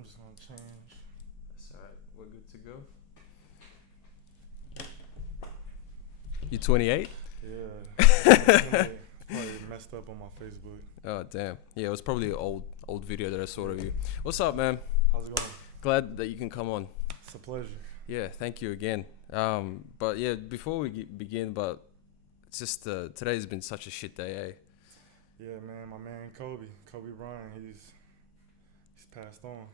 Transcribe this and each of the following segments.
I'm just gonna change. That's alright. We're good to go. You 28? Yeah. Probably messed up on my Facebook. Oh damn. Yeah, it was probably an old video that I saw of you. What's up, man? How's it going? Glad that you can come on. It's a pleasure. Yeah, thank you again. But yeah, before we begin, but it's just today's been such a shit day, eh? Yeah, man. My man Kobe Bryant. He's passed on.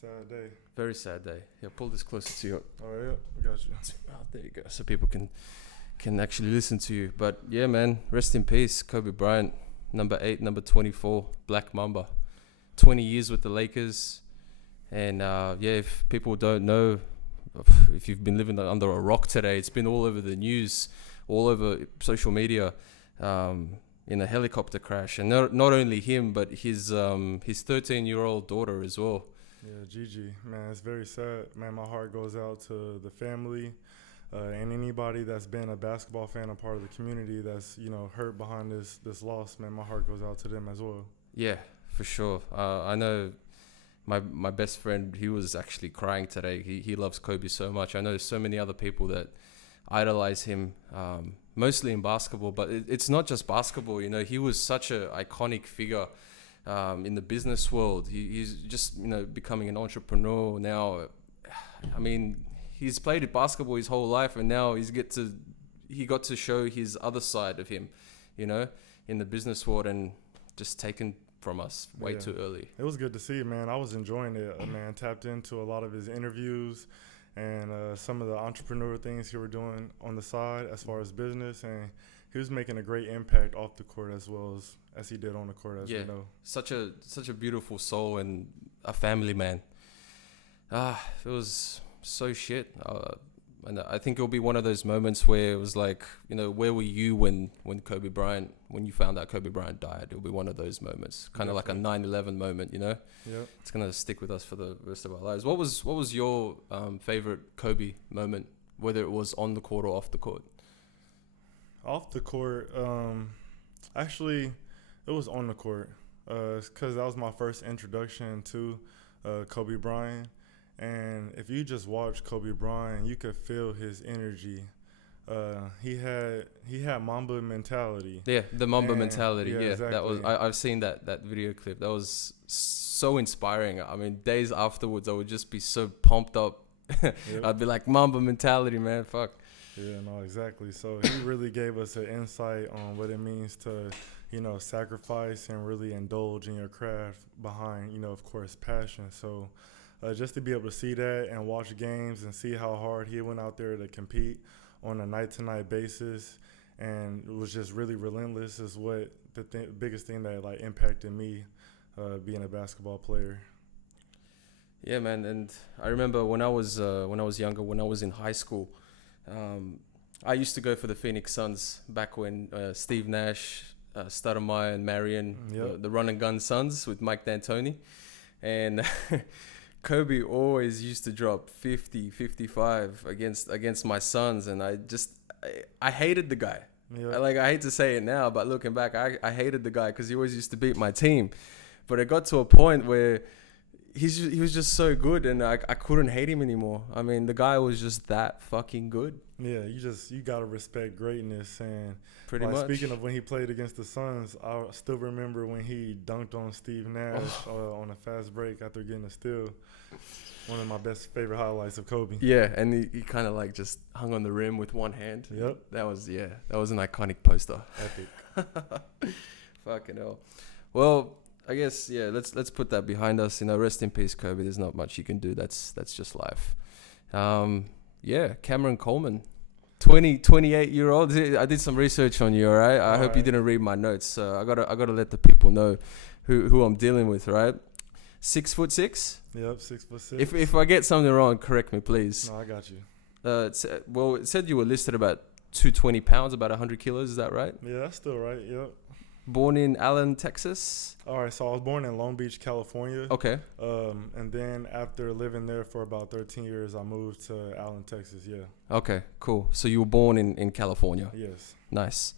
Sad day. Very sad day. Yeah, pull this closer to you. Oh yeah, I got you. Oh, there you go. So people can actually listen to you. But yeah, man, rest in peace, Kobe Bryant, number 8, number 24, Black Mamba, 20 years with the Lakers. And yeah, if people don't know, if you've been living under a rock today, it's been all over the news, all over social media, in a helicopter crash. And not only him, but his 13-year-old daughter as well. Yeah, Gigi, man, it's very sad. Man, my heart goes out to the family and anybody that's been a basketball fan, a part of the community that's, hurt behind this loss. Man, my heart goes out to them as well. Yeah, for sure. I know my best friend, he was actually crying today. He loves Kobe so much. I know so many other people that idolize him, mostly in basketball, but it's not just basketball. He was such an iconic figure in the business world. He's just becoming an entrepreneur now. I mean, he's played basketball his whole life, and now he got to show his other side of him, in the business world, and just taken from us way too early. It was good to see, man. I was enjoying it, man. Tapped into a lot of his interviews and some of the entrepreneur things he were doing on the side as far as business, and he was making a great impact off the court as well as he did on the court, as we know. Such a beautiful soul and a family man. It was so shit. And I think it'll be one of those moments where it was like, where were you when you found out Kobe Bryant died? It'll be one of those moments, kind of like a 9/11 moment, Yep. It's gonna stick with us for the rest of our lives. What was your favorite Kobe moment, whether it was on the court or off the court? Off the court, actually, it was on the court, because that was my first introduction to Kobe Bryant. And if you just watch Kobe Bryant, you could feel his energy. He had Mamba mentality. Yeah, the Mamba mentality. Yeah, exactly. That was I've seen that video clip. That was so inspiring. I mean, days afterwards, I would just be so pumped up. Yep. I'd be like, Mamba mentality, man. Fuck. Yeah, no, exactly. So he really gave us an insight on what it means to, sacrifice and really indulge in your craft behind, of course, passion. So just to be able to see that and watch games and see how hard he went out there to compete on a night-to-night basis and was just really relentless is what the biggest thing that impacted me being a basketball player. Yeah, man. And I remember when I was younger, when I was in high school, I used to go for the Phoenix Suns back when Steve Nash, Stoudemire and Marion, Yep. the run and gun Suns with Mike D'Antoni. And Kobe always used to drop 50, 55 against my Suns, and I hated the guy. Yep. I hate to say it now, but looking back, I hated the guy because he always used to beat my team. But it got to a point where he was just so good, and I couldn't hate him anymore. I mean, the guy was just that fucking good. Yeah, you gotta respect greatness. And Pretty much. Speaking of when he played against the Suns, I still remember when he dunked on Steve Nash on a fast break after getting a steal. One of my favorite highlights of Kobe. Yeah, and he kind of just hung on the rim with one hand. Yep. That was an iconic poster. Epic. Fucking hell. Well, I guess let's put that behind us. Rest in peace, Kobe. There's not much you can do. That's just life. Cameron Coleman, 28-year-old. I did some research on you. All right. I hope you didn't read my notes. So I gotta let the people know who I'm dealing with. Right. 6'6". Yep, 6'6". If I get something wrong, correct me, please. No, I got you. It said you were listed about 220 pounds, about 100 kilos. Is that right? Yeah, that's still right. Yep. Born in Allen, Texas. All right, so I was born in Long Beach, California. Okay. And then after living there for about 13 years, I moved to Allen, Texas. Yeah. Okay, cool. So you were born in California. Yes. Nice.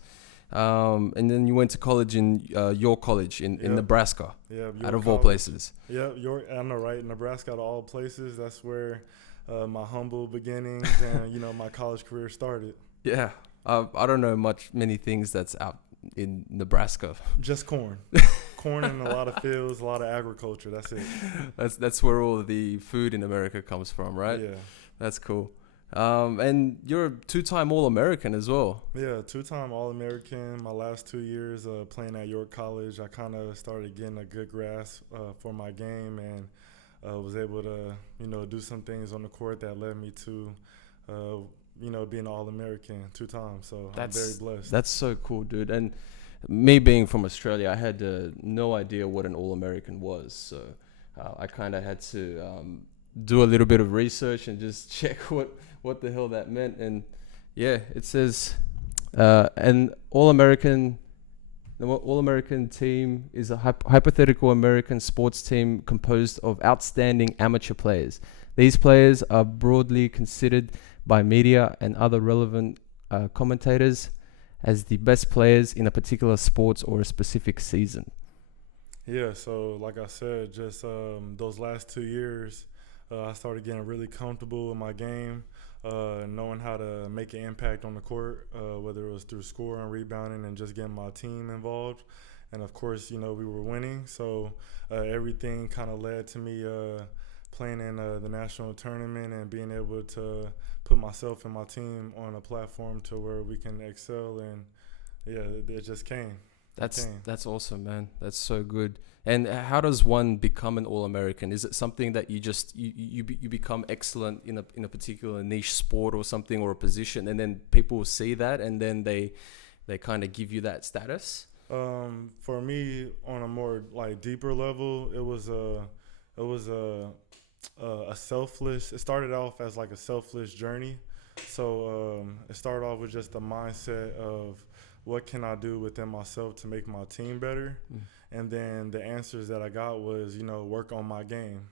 and then you went to college in York College in Nebraska. Yeah, out of all places. Yeah, York. I know, right? Nebraska, out of all places. That's where my humble beginnings and my college career started. Yeah, I don't know many things that's out in Nebraska. Just corn, corn, and a lot of fields, a lot of agriculture. That's it. That's where all the food in America comes from, right? Yeah. That's cool. And you're a 2-time All-American as well. Yeah, 2-time All-American. My last 2 years playing at York College, I kind of started getting a good grasp for my game and was able to, do some things on the court that led me to, being an All-American 2 times. So I'm very blessed. That's so cool, dude. And me being from Australia, I had no idea what an All-American was. So I kind of had to do a little bit of research and just check what the hell that meant. And yeah, it says an All-American team is a hypothetical American sports team composed of outstanding amateur players. These players are broadly considered by media and other relevant commentators as the best players in a particular sport or a specific season. Yeah, so like I said, just those last 2 years, I started getting really comfortable with my game, knowing how to make an impact on the court, whether it was through scoring, rebounding, and just getting my team involved. And of course, we were winning, so everything kind of led to me playing in the national tournament and being able to put myself and my team on a platform to where we can excel. And yeah, it just came. That's awesome, man. That's so good. And how does one become an All-American? Is it something that you become excellent in a particular niche sport or something or a position, and then people see that and then they kind of give you that status? For me, on a more deeper level, it was a selfless. It started off as a selfless journey. So it started off with just a mindset of what can I do within myself to make my team better? And then the answers that I got was, work on my game,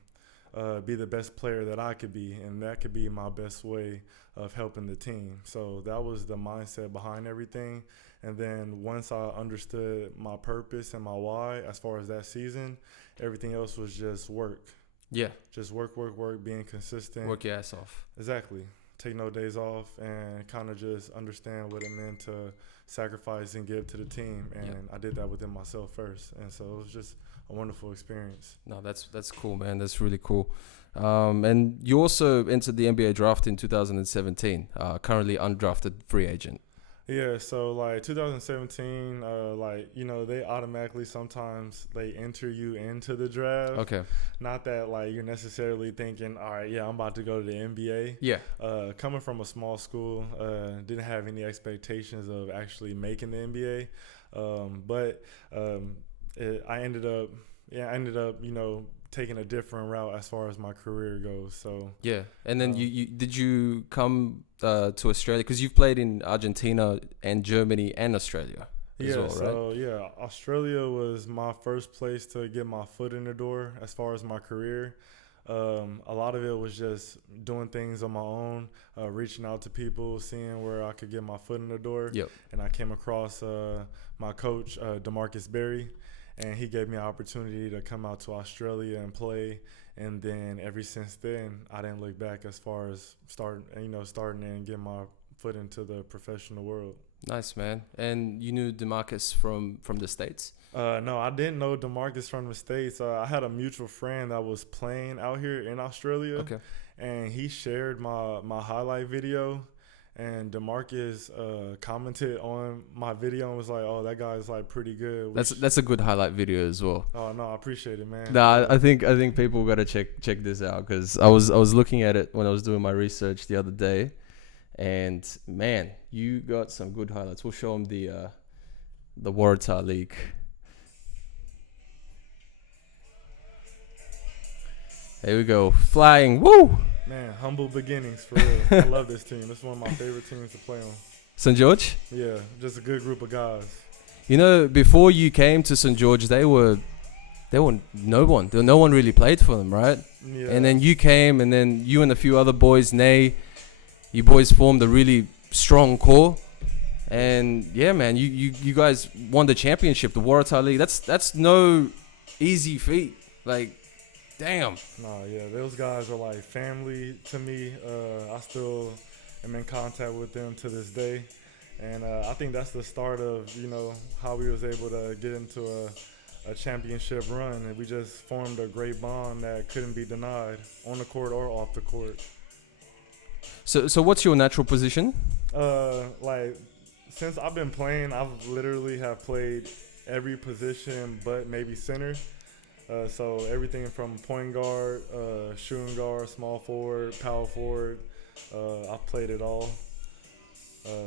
be the best player that I could be, and that could be my best way of helping the team. So that was the mindset behind everything. And then once I understood my purpose and my why as far as that season, everything else was just work. Yeah. Just work, being consistent. Work your ass off. Exactly. Take no days off and kind of just understand what it meant to sacrifice and give to the team. And I did that within myself first. And so it was just a wonderful experience. No, that's cool, man. That's really cool. And you also entered the NBA draft in 2017, currently undrafted free agent. Yeah, so 2017, they automatically sometimes they enter you into the draft. Okay. Not that you're necessarily thinking, all right, yeah, I'm about to go to the NBA. Yeah. Coming from a small school, didn't have any expectations of actually making the NBA. But I ended up, taking a different route as far as my career goes. So yeah, and then did you come to Australia because you've played in Argentina and Germany and Australia as well, right? So Australia was my first place to get my foot in the door as far as my career. A lot of it was just doing things on my own, reaching out to people, seeing where I could get my foot in the door. Yep. And I came across my coach, DeMarcus Berry. And he gave me an opportunity to come out to Australia and play. And then ever since then, I didn't look back as far as starting and getting my foot into the professional world. Nice, man. And you knew DeMarcus from the States? No, I didn't know DeMarcus from the States. I had a mutual friend that was playing out here in Australia. Okay. And he shared my highlight video. And DeMarcus commented on my video and was like, "Oh, that guy's pretty good." That's a good highlight video as well. Oh no, I appreciate it, man. Nah, I think people gotta check this out because I was looking at it when I was doing my research the other day, and man, you got some good highlights. We'll show them the Waratah League. There we go, flying, woo! Man, humble beginnings for real. I love this team. It's one of my favorite teams to play on. St. George? Yeah, just a good group of guys. Before you came to St. George, they were no one. No one really played for them, right? Yeah. And then you came, and then you and a few other boys, you boys formed a really strong core. And yeah, man, you guys won the championship, the Waratah League. That's no easy feat. Like, damn. No, yeah, those guys are like family to me. I still am in contact with them to this day. And I think that's the start of, how we was able to get into a championship run. And we just formed a great bond that couldn't be denied on the court or off the court. So what's your natural position? Since I've been playing, I've literally have played every position but maybe center. So everything from point guard, shooting guard, small forward, power forward. I've played it all.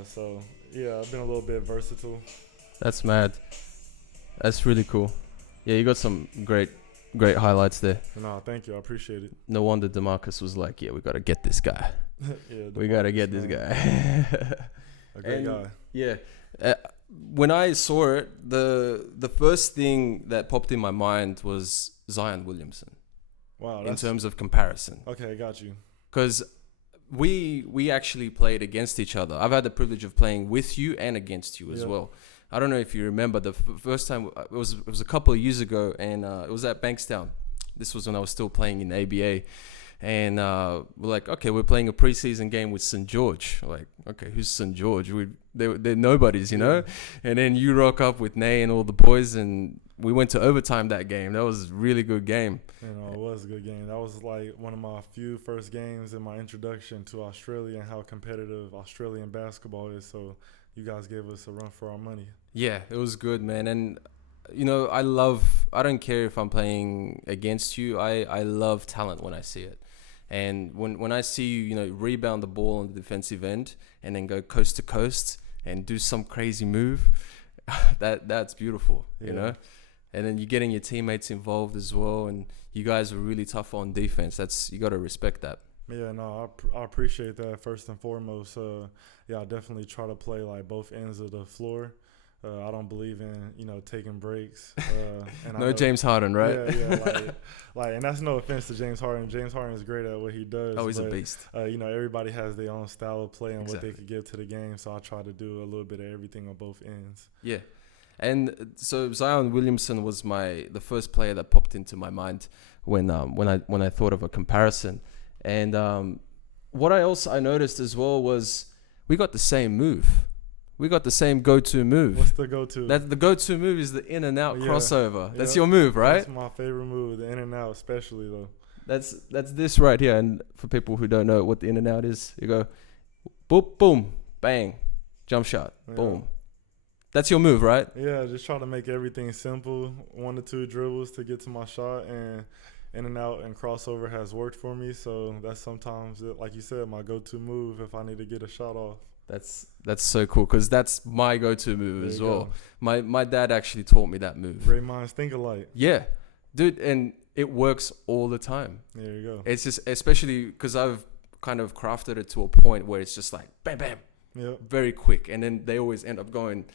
So yeah, I've been a little bit versatile. That's mad. That's really cool. Yeah, you got some great highlights there. No, thank you. I appreciate it. No wonder DeMarcus was like, yeah, we got to get this guy. Yeah, we got to get this guy. A great guy. Yeah. When I saw it, the first thing that popped in my mind was Zion Williamson. Wow. In terms of comparison. Okay, got you. Because we actually played against each other. I've had the privilege of playing with you and against you as well. I don't know if you remember the first time. It was a couple of years ago, and it was at Bankstown. This was when I was still playing in ABA. And we're like, okay, we're playing a preseason game with St. George. We're like, okay, who's St. George? They're nobodies, you know? And then you rock up with Nay and all the boys, and we went to overtime that game. That was a really good game. It was a good game. That was like one of my few first games in my introduction to Australia and how competitive Australian basketball is. So you guys gave us a run for our money. Yeah, it was good, man. And I don't care if I'm playing against you. I love talent when I see it. And when I see you, rebound the ball on the defensive end and then go coast to coast and do some crazy move, that's beautiful, you know? And then you're getting your teammates involved as well, and you guys are really tough on defense. You got to respect that. Yeah, no, I appreciate that first and foremost. I definitely try to play like both ends of the floor. I don't believe in, taking breaks. And no James Harden, right? Yeah, and that's no offense to James Harden. James Harden is great at what he does. Oh, he's a beast. Everybody has their own style of play and what they could give to the game. So I try to do a little bit of everything on both ends. Yeah. And so Zion Williamson was the first player that popped into my mind when I thought of a comparison. And what I noticed as well was we got the same move. We got the same go-to move. What's the go-to? The go-to move is the in and out crossover. That's your move, right? That's my favorite move, the in and out, especially though. That's this right here. And for people who don't know what the in and out is, you go, boop, boom, bang, jump shot, boom. That's your move, right? Yeah, just try to make everything simple. 1 to 2 dribbles to get to my shot, and in and out and crossover has worked for me. So that's sometimes, like you said, my go-to move if I need to get a shot off. That's so cool because that's my go-to move as well. My dad actually taught me that move. Great minds think alike. Yeah, dude, and it works all the time. There you go. It's just, especially because I've kind of crafted it to a point where it's just like bam, bam, very quick, and then they always end up going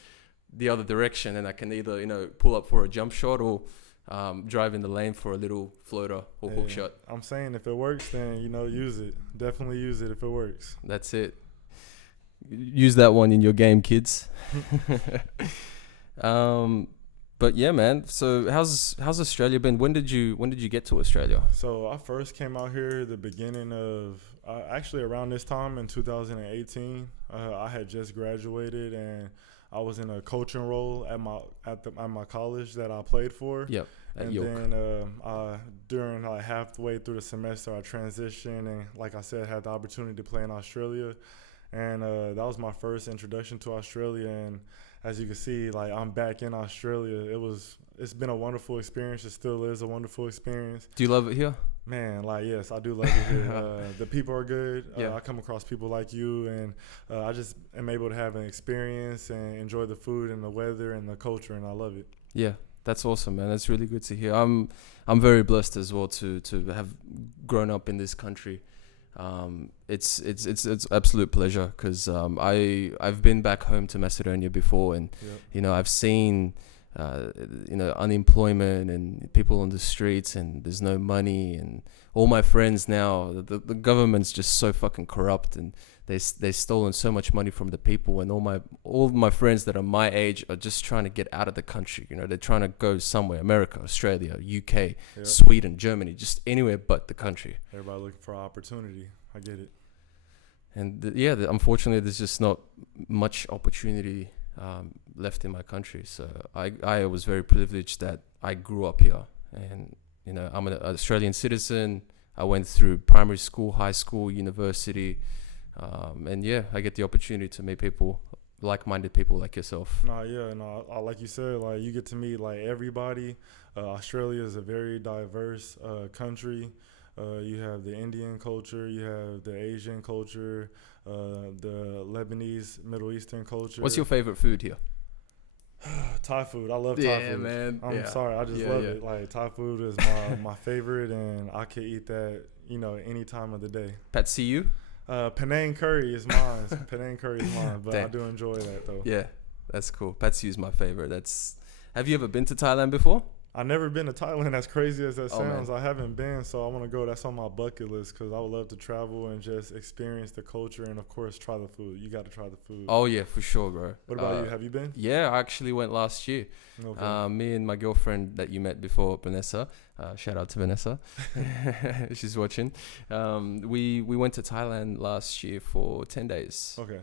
the other direction, and I can either pull up for a jump shot or drive in the lane for a little floater or hook shot. I'm saying if it works, then use it. Definitely use it if it works. That's it. Use that one in your game, kids. But yeah, man. So how's Australia been? When did you get to Australia? So I first came out here the beginning of actually around this time in 2018. I had just graduated and I was in a coaching role at my college that I played for. Yep. And then during halfway through the semester, I transitioned and, like I said, had the opportunity to play in Australia. And that was my first introduction to Australia. And as you can see, I'm back in Australia. It's been a wonderful experience. It still is a wonderful experience. Do you love it here? Man, yes, I do love it here. The people are good. I come across people like you, and I just am able to have an experience and enjoy the food and the weather and the culture, and I love it. Yeah, that's awesome, man. That's really good to hear. I'm very blessed as well to have grown up in this country. It's absolute pleasure because I've been back home to Macedonia before, and I've seen unemployment and people on the streets, and there's no money, and all my friends now, the government's just so fucking corrupt, and they stolen so much money from the people, and all of my friends that are my age are just trying to get out of the country. They're trying to go somewhere, America, Australia, UK, Sweden, Germany, just anywhere but the country. Everybody looking for opportunity. I get it. And unfortunately, there's just not much opportunity left in my country. So I was very privileged that I grew up here, and I'm an Australian citizen. I went through primary school, high school, university, and I get the opportunity to meet people, like-minded people like yourself. Like you said, like you get to meet like everybody. Australia is a very diverse country. You have the Indian culture, you have the Asian culture, the Lebanese, Middle Eastern culture. What's your favorite food here? Thai food. I love Thai food. Man. I'm sorry, I just love it. Like Thai food is my favorite, and I could eat that, any time of the day. Pad See Ew? Penang curry is mine. Penang curry is mine, but Damn. I do enjoy that though. Yeah, that's cool. Pad See Ew is my favorite. Have you ever been to Thailand before? I've never been to Thailand, as crazy as that sounds. Man. I haven't been, so I want to go. That's on my bucket list because I would love to travel and just experience the culture and, of course, try the food. You got to try the food. Oh, yeah, for sure, bro. What about you? Have you been? Yeah, I actually went last year. Okay. Me and my girlfriend that you met before, Vanessa. Shout out to Vanessa. She's watching. We went to Thailand last year for 10 days. Okay.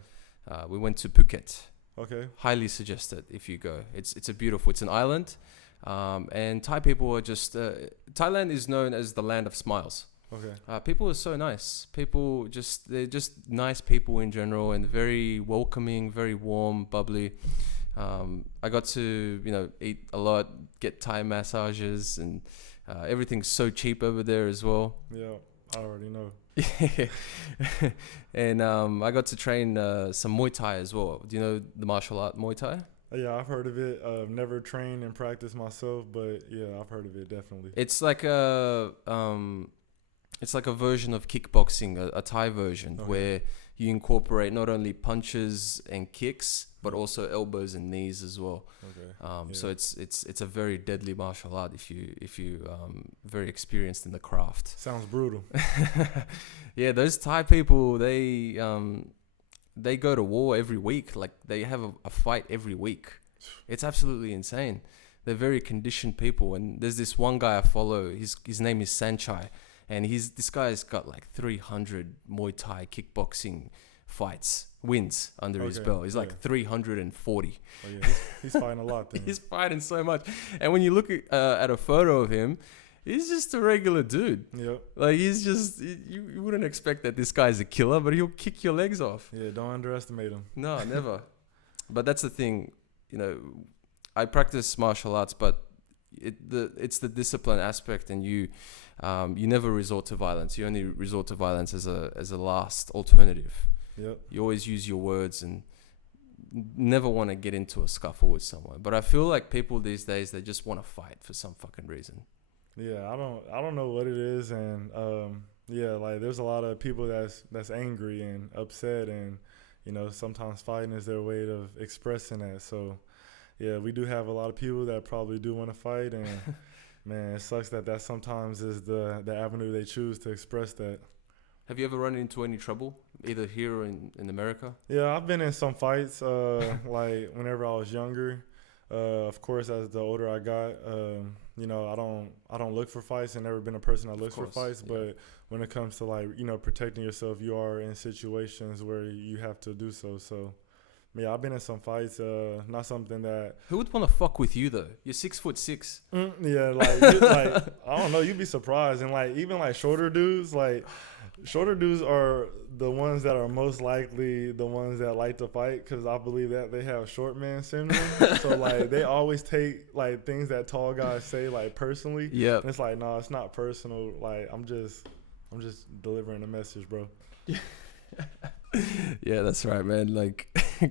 We went to Phuket. Okay. Highly suggested if you go. It's an island. And Thai people are just Thailand is known as the land of smiles. Okay. People are so nice. They're just nice people in general, and very welcoming, very warm, bubbly. I got to eat a lot, get Thai massages, and everything's so cheap over there as well. Yeah, I already know. And I got to train some Muay Thai as well. Do you know the martial art Muay Thai? Yeah, I've heard of it. Never trained and practiced myself, but yeah, I've heard of it definitely. It's like a version of kickboxing, a Thai version, where you incorporate not only punches and kicks, but also elbows and knees as well. Okay. So it's a very deadly martial art if you very experienced in the craft. Sounds brutal. Yeah, those Thai people, they go to war every week. Like, they have a fight every week. It's absolutely insane. They're very conditioned people. And there's this one guy I follow. His name is Sanchai. And this guy's got like 300 Muay Thai kickboxing wins under his belt. He's like 340. Oh, yeah. He's fighting a lot then. He's fighting so much. And when you look at a photo of him, he's just a regular dude. Yep. Like, he's just, you wouldn't expect that this guy's a killer, but he'll kick your legs off. Yeah, don't underestimate him. No, never. But that's the thing, I practice martial arts, but it's the discipline aspect, and you never resort to violence. You only resort to violence as a last alternative. Yep. You always use your words and never want to get into a scuffle with someone. But I feel like people these days, they just want to fight for some fucking reason. Yeah, I don't know what it is, and like there's a lot of people that's angry and upset, and sometimes fighting is their way of expressing that. So yeah, we do have a lot of people that probably do want to fight, and man, it sucks that sometimes is the avenue they choose to express that. Have you ever run into any trouble, either here or in America? Yeah, I've been in some fights, like whenever I was younger. Of course, as the older I got, I don't look for fights. I've never been a person that looks for fights. Yeah. But when it comes to protecting yourself, you are in situations where you have to do so. So, yeah, I've been in some fights. Not something that. Who would want to fuck with you though? You're 6'6". Yeah, I don't know. You'd be surprised, and even shorter dudes, shorter dudes are the ones that are most likely the ones that like to fight, because I believe that they have short man syndrome. So they always take things that tall guys say personally. Yeah. It's no, it's not personal. I'm just delivering a message, bro. Yeah, that's right, man.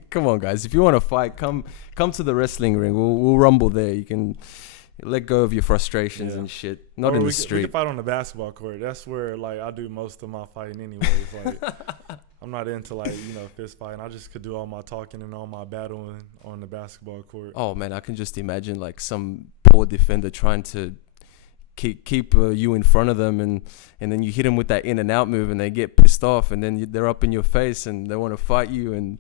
Come on, guys. If you want to fight, come to the wrestling ring. We'll rumble there. You can let go of your frustrations and shit. Not in the street. We can fight on the basketball court. That's where I do most of my fighting anyways. I'm not into like fist fighting. I just could do all my talking and all my battling on the basketball court. Oh man, I can just imagine like some poor defender trying to keep you in front of them, and then you hit them with that in and out move, and they get pissed off, and then they're up in your face and they want to fight you, and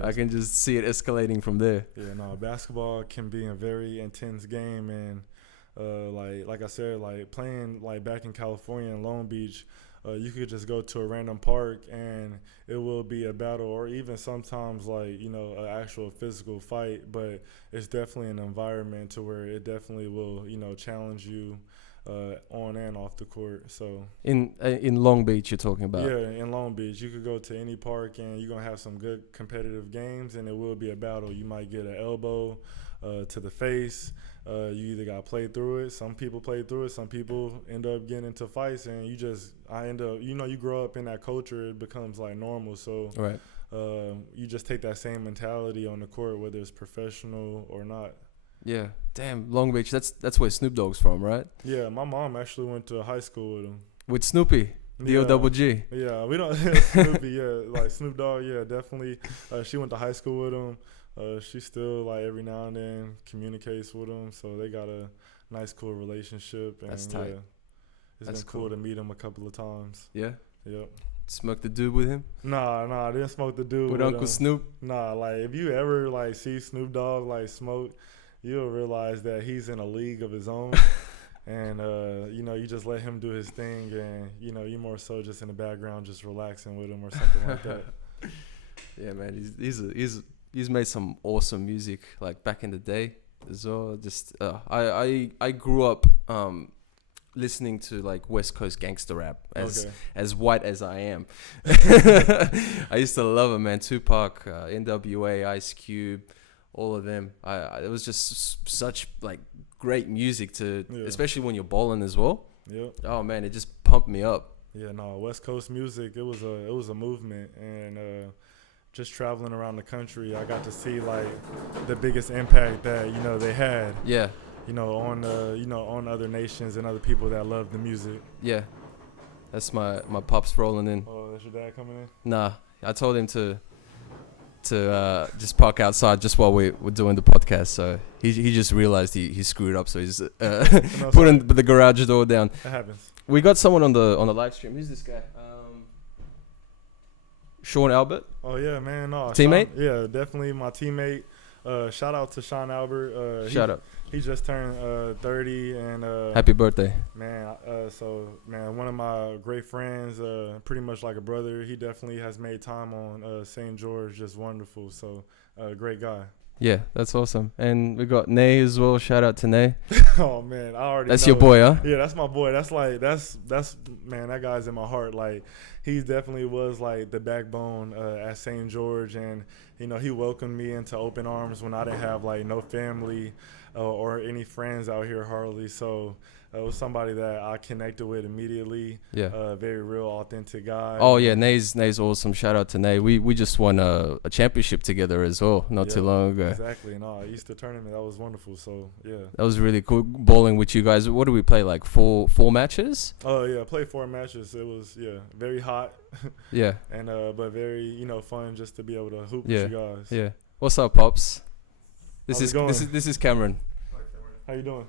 I can just see it escalating from there. Yeah, no, basketball can be a very intense game, and like I said, like playing like back in California in Long Beach, you could just go to a random park and it will be a battle, or even sometimes like an actual physical fight. But it's definitely an environment to where it definitely will challenge you on and off the court. So in Long Beach, you're talking about? Yeah, in Long Beach, you could go to any park and you're gonna have some good competitive games, and it will be a battle. You might get an elbow to the face. You either got to play through it. Some people play through it. Some people end up getting into fights, and I end up, you grow up in that culture. It becomes like normal. So right. You just take that same mentality on the court, whether it's professional or not. Yeah, damn, Long Beach. That's where Snoop Dogg's from, right? Yeah, my mom actually went to high school with him. With Snoopy, D-O-double-G. Yeah, we don't Snoopy. Yeah, like Snoop Dogg. Yeah, definitely. She went to high school with him. She still like every now and then communicates with him, so they got a nice, cool relationship. And that's tight. Yeah, it's been cool to meet him a couple of times. Yeah. Yep. Smoke the dude with him? Nah, I didn't smoke the dude with Uncle Snoop. Nah, like if you ever like see Snoop Dogg like smoke, you'll realize that he's in a league of his own. And you just let him do his thing, and you more so just in the background, just relaxing with him or something like that. Yeah, man, he's made some awesome music like back in the day as well. Just I grew up listening to like West Coast gangster rap as white as I am. I used to love it, man. Tupac, NWA, Ice Cube, all of them. It was just such like great music especially when you're bowling as well. Yep. Oh man, it just pumped me up. Yeah, no, West Coast music, it was a movement, and just traveling around the country, I got to see like the biggest impact that they had. Yeah. On other nations and other people that love the music. Yeah. That's my pops rolling in. Oh, that's your dad coming in? Nah, I told him to just park outside just while we're doing the podcast. So he just realized he screwed up. So he's putting the garage door down. That happens. We got someone on the live stream. Who's this guy? Sean Albert. Oh yeah, man. No, teammate. Sean, yeah, definitely my teammate. Shout out to Sean Albert. Shout out. He just turned 30, and happy birthday, man. One of my great friends, pretty much like a brother. He definitely has made time on St. George, just wonderful. So, great guy. Yeah, that's awesome. And we got Nay as well. Shout out to Nay. Oh man, I already. That's know your boy, huh? Yeah, that's my boy. That's man. That guy's in my heart. Like, he definitely was like the backbone at St. George, and he welcomed me into open arms when I didn't have like no family or any friends out here hardly. So it was somebody that I connected with immediately. Yeah. Very real, authentic guy. Oh yeah, Nay's awesome. Shout out to Nay. We just won a championship together as well not too long ago. Exactly. No, Easter tournament, that was wonderful. So yeah. That was really cool bowling with you guys. What do we play, like four matches? Oh yeah, played 4 matches. It was very hot. Yeah. And but very fun just to be able to hoop with you guys. Yeah. What's up, Pops? This is Cameron. Hi, Cameron. How you doing?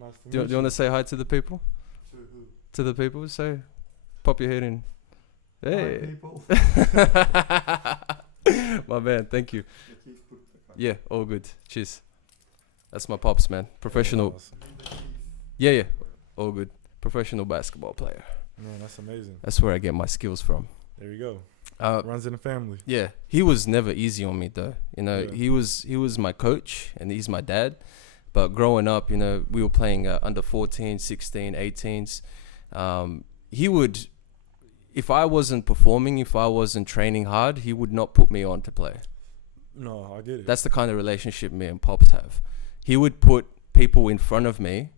Nice to meet you. Do you want to say hi to the people? To who? To the people. Say, pop your head in. Hey. Hi, people. My man, thank you. Yeah, all good. Cheers. That's my pops, man. Professional. Yeah. All good. Professional basketball player. Man, that's amazing. That's where I get my skills from. There you go. Runs in the family. Yeah, he was never easy on me though. Yeah. He was my coach and he's my dad. But growing up, we were playing under 14, 16, 18s. He would, if I wasn't performing, if I wasn't training hard, he would not put me on to play. No, I get it. That's the kind of relationship me and Pops have. He would put people in front of me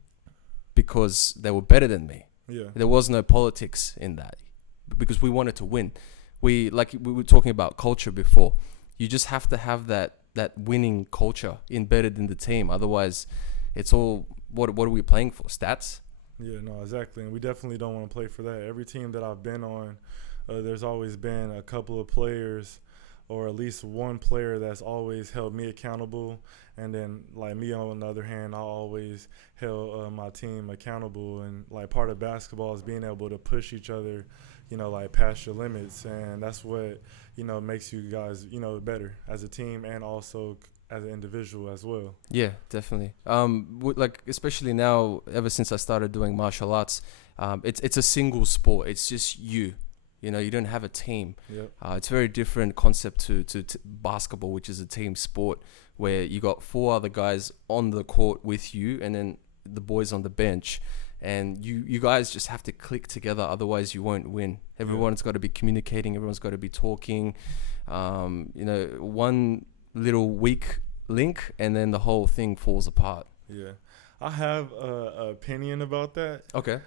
because they were better than me. Yeah. There was no politics in that because we wanted to win. We were talking about culture before. You just have to have that winning culture embedded in the team. Otherwise, it's all, what are we playing for? Stats? Yeah, no, exactly. And we definitely don't want to play for that. Every team that I've been on, there's always been a couple of players, or at least one player that's always held me accountable, and then like me on the other hand, I always held my team accountable. And like part of basketball is being able to push each other, like past your limits, and that's what makes you guys better as a team and also as an individual as well. Yeah, definitely. Like especially now, ever since I started doing martial arts, it's a single sport. It's just you. You don't have a team. Yep. It's a very different concept to basketball, which is a team sport where you got 4 other guys on the court with you, and then the boys on the bench, and you guys just have to click together. Otherwise, you won't win. Everyone's got to be communicating. Everyone's got to be talking. One little weak link, and then the whole thing falls apart. Yeah. I have a opinion about that. Okay.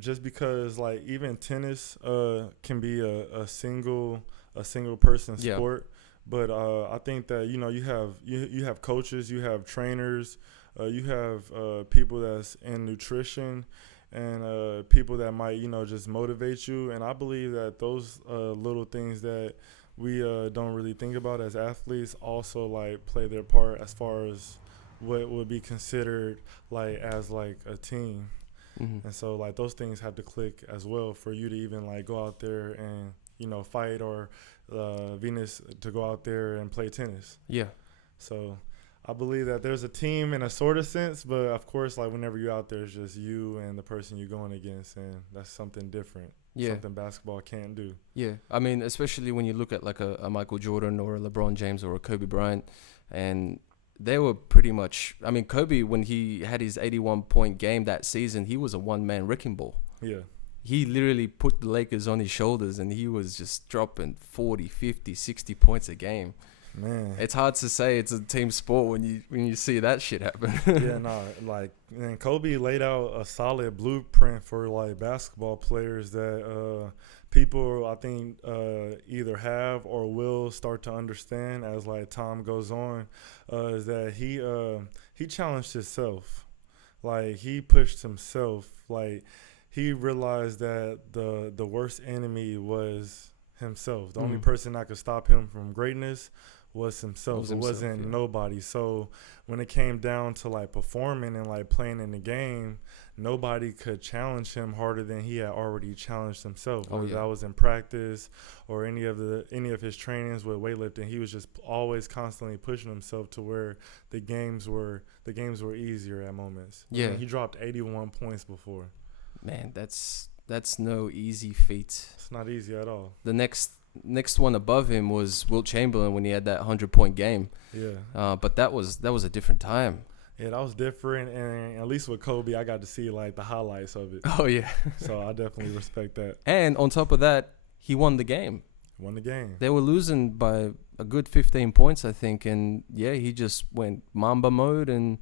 Just because like even tennis can be a single person sport, but I think that you have coaches, you have trainers, you have people that's in nutrition, and people that might just motivate you. And I believe that those little things that we don't really think about as athletes also like play their part as far as what would be considered like as like a team. And so like those things have to click as well for you to even like go out there and fight, or Venus to go out there and play tennis. Yeah. So I believe that there's a team in a sort of sense, but of course like whenever you're out there, it's just you and the person you're going against, and that's something different. Yeah. Something basketball can't do. Yeah. I mean, especially when you look at like a Michael Jordan or a LeBron James or a Kobe Bryant, and they were pretty much, I mean, Kobe, when he had his 81-point game that season, he was a one-man wrecking ball. Yeah. He literally put the Lakers on his shoulders, and he was just dropping 40, 50, 60 points a game. Man. It's hard to say it's a team sport when you see that shit happen. Yeah, no, like, and Kobe laid out a solid blueprint for like basketball players that people I think either have or will start to understand as like time goes on. Is that he challenged himself, like he pushed himself, like he realized that the worst enemy was himself. The only person that could stop him from greatness was himself. It wasn't nobody. So when it came down to like performing and like playing in the game, nobody could challenge him harder than he had already challenged himself. Whether that was in practice or any of his trainings with weightlifting, he was just always constantly pushing himself to where the games were easier at moments. Yeah. I mean, he dropped 81 points before. Man, that's no easy feat. It's not easy at all. The next one above him was Wilt Chamberlain when he had that 100-point game. Yeah. But that was a different time. Yeah, that was different, and at least with Kobe, I got to see like the highlights of it. Oh yeah. So I definitely respect that. And on top of that, he won the game. Won the game. They were losing by a good 15 points, I think, and yeah, he just went Mamba mode, and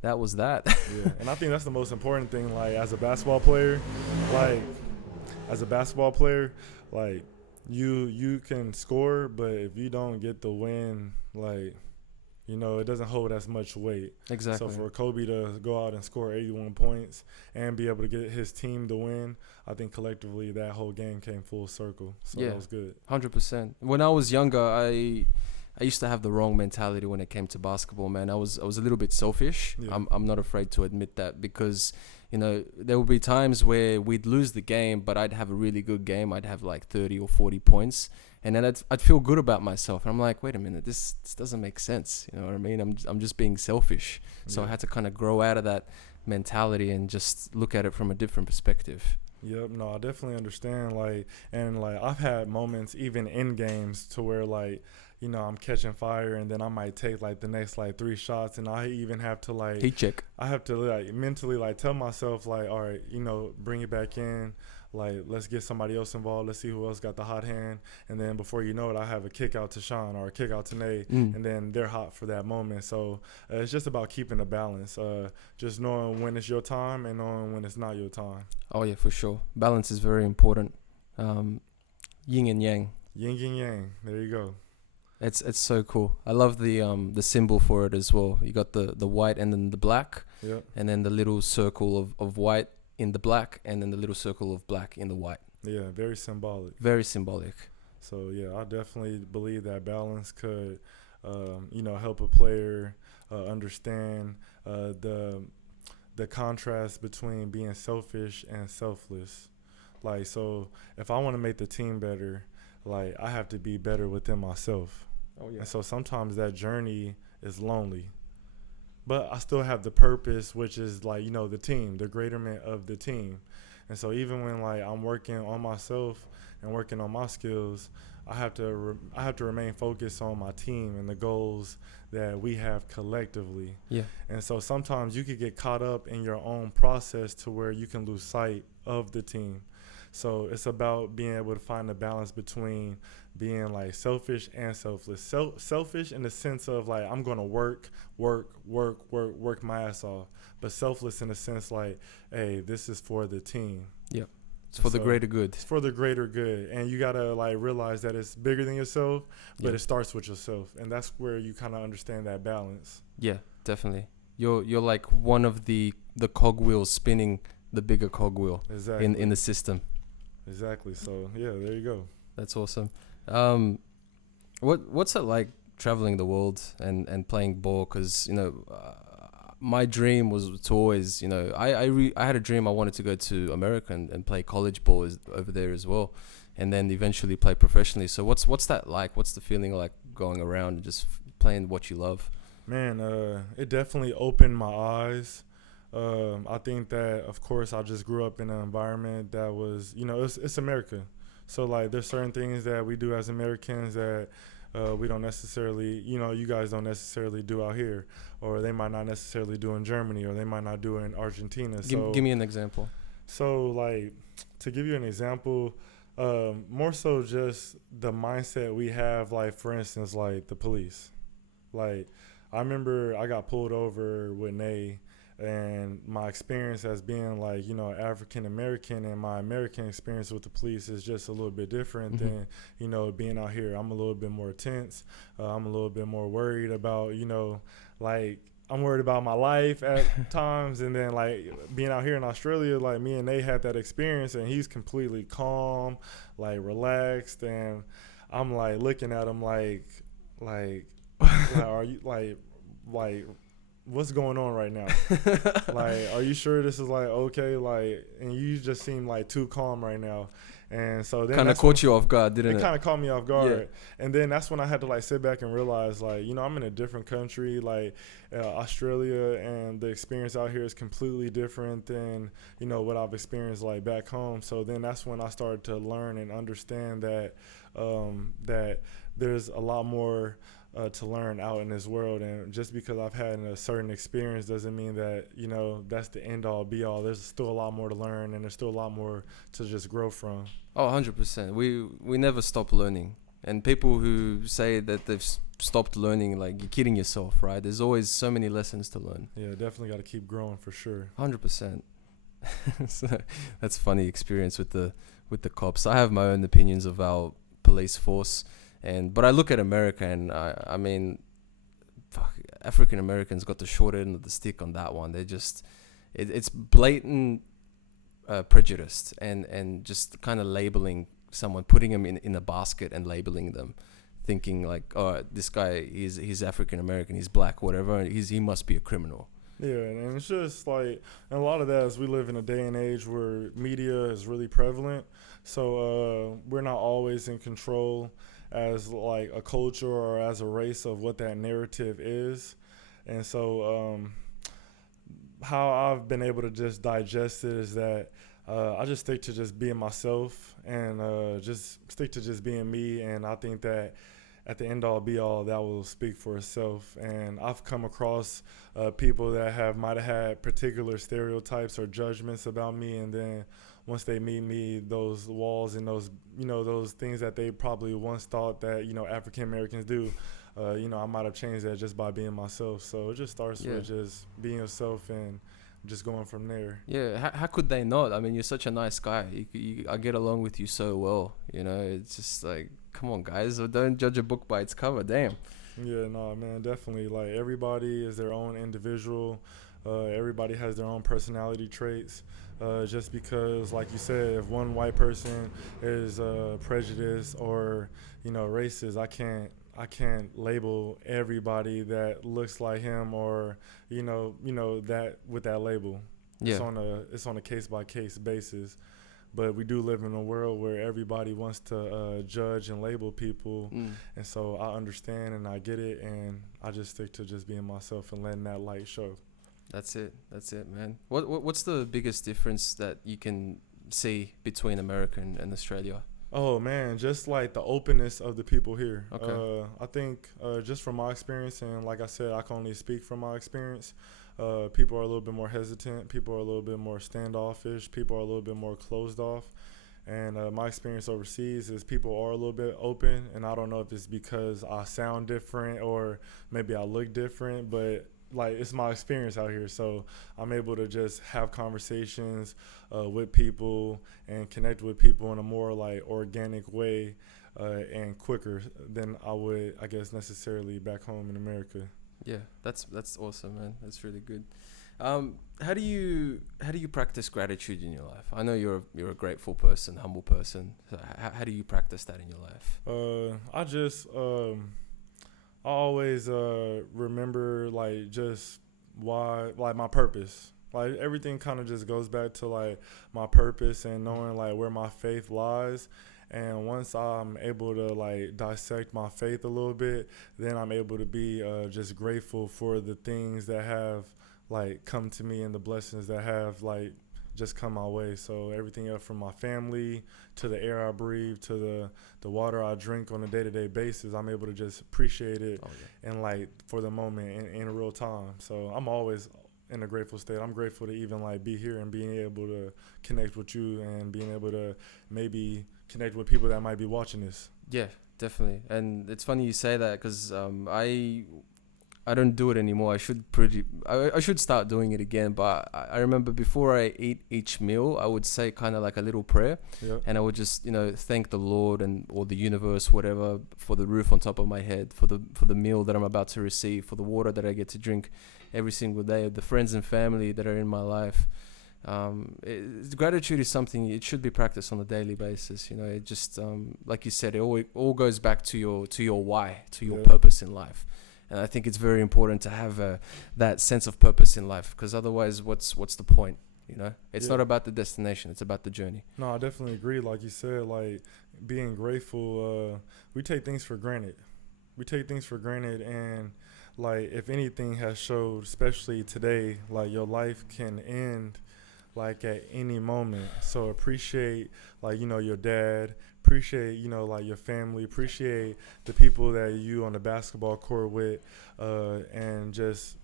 that was that. Yeah, and I think that's the most important thing. Like as a basketball player, you can score, but if you don't get the win, like, it doesn't hold as much weight. Exactly. So for Kobe to go out and score 81 points and be able to get his team to win, I think collectively that whole game came full circle. So that was good. 100%. When I was younger, I used to have the wrong mentality when it came to basketball, man. I was a little bit selfish. Yeah. I'm not afraid to admit that, because there would be times where we'd lose the game, but I'd have a really good game. I'd have like 30 or 40 points, and then I'd feel good about myself. And I'm like, wait a minute, this doesn't make sense. You know what I mean? I'm just being selfish. So I had to kind of grow out of that mentality and just look at it from a different perspective. Yep, no, I definitely understand. I've had moments even in games to where I'm catching fire, and then I might take like the next 3 shots, and I even have to heat check. I have to mentally tell myself all right, bring it back in. Let's get somebody else involved. Let's see who else got the hot hand. And then before you know it, I have a kick out to Sean or a kick out to Nate, and then they're hot for that moment. So it's just about keeping the balance, just knowing when it's your time and knowing when it's not your time. Oh, yeah, for sure. Balance is very important. Yin and yang. Yin and yang. There you go. It's so cool. I love the symbol for it as well. You got the white and then the black, and then the little circle of white in the black, and then the little circle of black in the white. Yeah, very symbolic. Very symbolic. So yeah, I definitely believe that balance could, help a player understand the contrast between being selfish and selfless. Like, so if I want to make the team better, like I have to be better within myself. Oh yeah. And so sometimes that journey is lonely. But I still have the purpose, which is like, the team, the greaterment of the team. And so even when like I'm working on myself and working on my skills, I have to remain focused on my team and the goals that we have collectively. Yeah. And so sometimes you could get caught up in your own process to where you can lose sight of the team. So it's about being able to find a balance between being like selfish and selfless. Selfish in the sense of like I'm gonna work my ass off, but selfless in the sense like, hey, this is for the team. Yep. It's for the greater good. It's for the greater good, and you gotta like realize that it's bigger than yourself, but it starts with yourself, and that's where you kind of understand that balance. Yeah, definitely. You're like one of the cogwheels spinning the bigger cogwheel in the system. Exactly. So yeah, there you go. That's awesome. What's it like traveling the world and playing ball? Because my dream was to always, I had a dream I wanted to go to America and play college ball over there as well, and then eventually play professionally. So what's that like? What's the feeling like going around and just playing what you love? Man, it definitely opened my eyes. I think that, of course, I just grew up in an environment that was, it's America. So, like, there's certain things that we do as Americans that we don't necessarily, you guys don't necessarily do out here. Or they might not necessarily do in Germany, or they might not do in Argentina. Give me an example. So, like, to give you an example, more so just the mindset we have, like, for instance, like the police. Like, I remember I got pulled over with Nay, and my experience as being like, African American, and my American experience with the police is just a little bit different than, being out here. I'm a little bit more tense. I'm a little bit more worried about, like, I'm worried about my life at times. And then like being out here in Australia, like me and Nate had that experience, and he's completely calm, like relaxed. And I'm like looking at him like are you like what's going on right now? Like, are you sure this is like okay? Like, and you just seem like too calm right now. And so then kind of caught you off guard, didn't it? It kind of caught me off guard. Yeah. And then that's when I had to like sit back and realize like, I'm in a different country, like Australia, and the experience out here is completely different than, what I've experienced like back home. So then that's when I started to learn and understand that that there's a lot more to learn out in this world. And just because I've had a certain experience doesn't mean that, that's the end all be all. There's still a lot more to learn, and there's still a lot more to just grow from. Oh, 100%. We never stop learning. And people who say that they've stopped learning, like, you're kidding yourself, right? There's always so many lessons to learn. Yeah, definitely got to keep growing for sure. 100%. So that's a funny experience with the cops. I have my own opinions of our police force. But I look at America, and I mean, African Americans got the short end of the stick on that one. They just, it's blatant prejudice and just kind of labeling someone, putting them in a basket and labeling them, thinking like, oh, this guy he's African American, he's black, whatever, he must be a criminal. Yeah, and it's just like, and a lot of that is we live in a day and age where media is really prevalent, so we're not always in control as like a culture or as a race of what that narrative is. And so how I've been able to just digest it is that I just stick to just being myself, and just stick to just being me. And I think that at the end all be all, that will speak for itself. And I've come across people that might have had particular stereotypes or judgments about me, and then once they meet me, those walls and those, those things that they probably once thought that, African Americans do, I might have changed that just by being myself. So it just starts with just being yourself and just going from there. Yeah, how could they not? I mean, you're such a nice guy. I get along with you so well. It's just like, come on, guys, don't judge a book by its cover. Damn. Yeah, no, man, definitely. Like, everybody is their own individual. Everybody has their own personality traits. Just because, like you said, if one white person is prejudiced or racist, I can't label everybody that looks like him or that with that label. Yeah. It's on a case by case basis. But we do live in a world where everybody wants to judge and label people, and so I understand and I get it, and I just stick to just being myself and letting that light show. That's it, man. What's the biggest difference that you can see between America and Australia? Oh man, just like the openness of the people here. Okay. I think just from my experience, and like I said, I can only speak from my experience. People are a little bit more hesitant. People are a little bit more standoffish. People are a little bit more closed off. And my experience overseas is people are a little bit open. And I don't know if it's because I sound different or maybe I look different, but like it's my experience out here. So I'm able to just have conversations with people and connect with people in a more like organic way and quicker than I would, I guess, necessarily back home in America. Yeah, that's awesome, man. That's really good. How do you practice gratitude in your life? I know you're a grateful person, humble person. So how do you practice that in your life? I always remember like just why, like my purpose. Like everything kind of just goes back to like my purpose and knowing like where my faith lies. And once I'm able to like dissect my faith a little bit, then I'm able to be just grateful for the things that have like come to me and the blessings that have like just come my way. So everything up from my family to the air I breathe to the water I drink on a day-to-day basis, I'm able to just appreciate it and like for the moment in real time. So I'm always in a grateful state. I'm grateful to even like be here and being able to connect with you and being able to maybe connect with people that might be watching this. Yeah, definitely. And it's funny you say that because I don't do it anymore. I should start doing it again. But I remember before I eat each meal, I would say kind of like a little prayer, and I would just thank the Lord or the universe, whatever, for the roof on top of my head, for the meal that I'm about to receive, for the water that I get to drink every single day, the friends and family that are in my life. Gratitude is something it should be practiced on a daily basis. It just like you said, it all goes back to your why, to your purpose in life. And I think it's very important to have that sense of purpose in life, because otherwise, what's the point? It's not about the destination; it's about the journey. No, I definitely agree. Like you said, like being grateful, we take things for granted. And like if anything has showed, especially today, like your life can end like at any moment. So appreciate like your dad, appreciate like your family, appreciate the people that you on the basketball court with, and just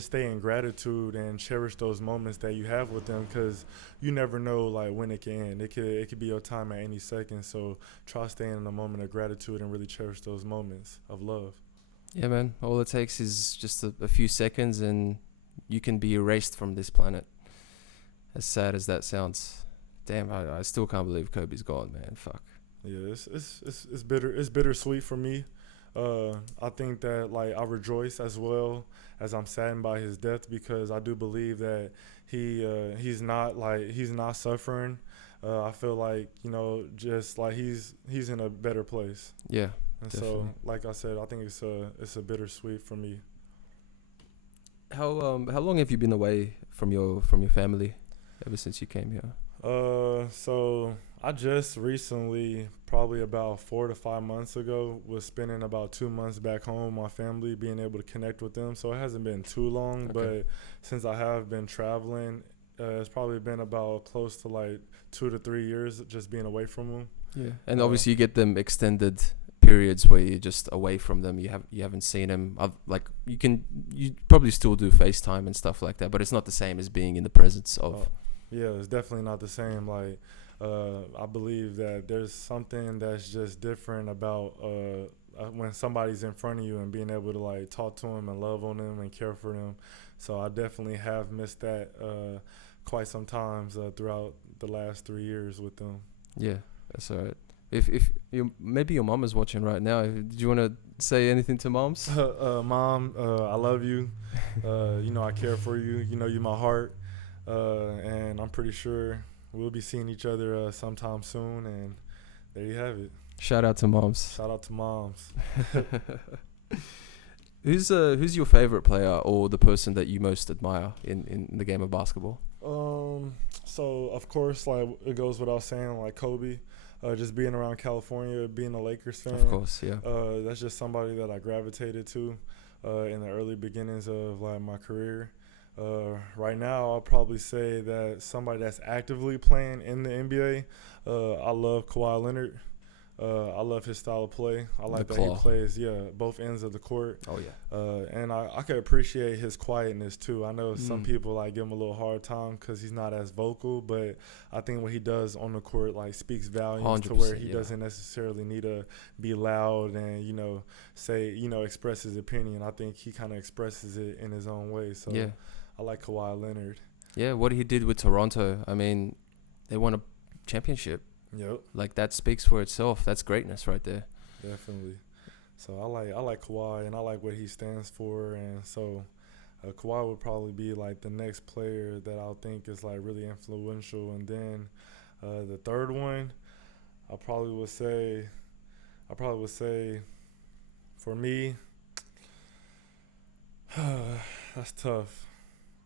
stay in gratitude and cherish those moments that you have with them, because you never know like when it can end. It could be your time at any second. So try staying in a moment of gratitude and really cherish those moments of love. Yeah, man. All it takes is just a few seconds and you can be erased from this planet. As sad as that sounds. Damn, I still can't believe Kobe's gone, man. Fuck. Yeah, it's bitter. It's bittersweet for me. I think that like I rejoice as well as I'm saddened by his death, because I do believe that he's not suffering. I feel like just like he's in a better place. Yeah, and definitely. So like I said, I think it's a bittersweet for me. How long have you been away from your family ever since you came here? So I just recently, probably about 4 to 5 months ago, was spending about 2 months back home with my family, being able to connect with them. So it hasn't been too long, but since I have been traveling, it's probably been about close to like 2 to 3 years just being away from them. Yeah, and obviously you get them extended periods where you're just away from them. You haven't seen them. Like you probably still do FaceTime and stuff like that, but it's not the same as being in the presence of. Yeah, it's definitely not the same. Like, I believe that there's something that's just different about when somebody's in front of you and being able to like talk to them and love on them and care for them. So I definitely have missed that quite some times throughout the last 3 years with them. Yeah, that's all right. If you maybe your mom is watching right now. Do you want to say anything to moms? Mom, I love you. I care for you. You're my heart. And I'm pretty sure we'll be seeing each other sometime soon. And there you have it. Shout out to moms. Shout out to moms. Who's your favorite player or the person that you most admire in the game of basketball? So of course, like it goes without saying, like Kobe. Just being around California, being a Lakers fan. Of course, yeah. That's just somebody that I gravitated to in the early beginnings of like my career. Right now, I'll probably say that somebody that's actively playing in the NBA. I love Kawhi Leonard. I love his style of play. I like that he plays, both ends of the court. Oh, yeah. And I could appreciate his quietness, too. I know some people, like, give him a little hard time because he's not as vocal, but I think what he does on the court, like, speaks volumes to where he doesn't necessarily need to be loud and, express his opinion. I think he kind of expresses it in his own way. So I like Kawhi Leonard. Yeah, what he did with Toronto, I mean, they won a championship. Yep. Like that speaks for itself. That's greatness right there. Definitely. So I like Kawhi and I like what he stands for, and so Kawhi would probably be like the next player that I'll think is like really influential. And then the third one, I probably would say for me, that's tough.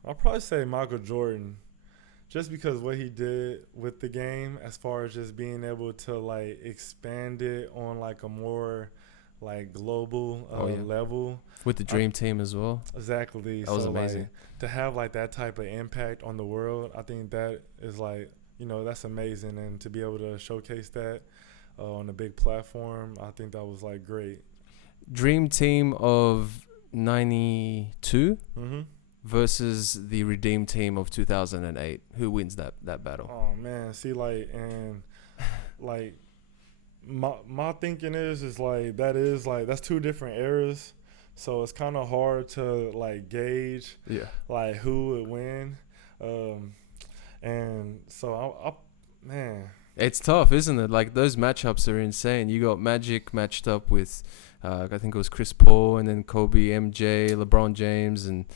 I'll probably say Michael Jordan. Just because what he did with the game, as far as just being able to like expand it on like a more like global level with the dream team as well. Exactly. That was amazing. Like, to have like that type of impact on the world, I think that is like that's amazing, and to be able to showcase that on a big platform, I think that was like great. Dream team of '92. Mm-hmm. Versus the Redeem team of 2008. Who wins that battle? Oh man, see, like, and like my thinking is like that's two different eras, so it's kind of hard to like gauge like who would win, and so I man, it's tough, isn't it? Like those matchups are insane. You got Magic matched up with I think it was Chris Paul, and then Kobe, MJ, LeBron James, and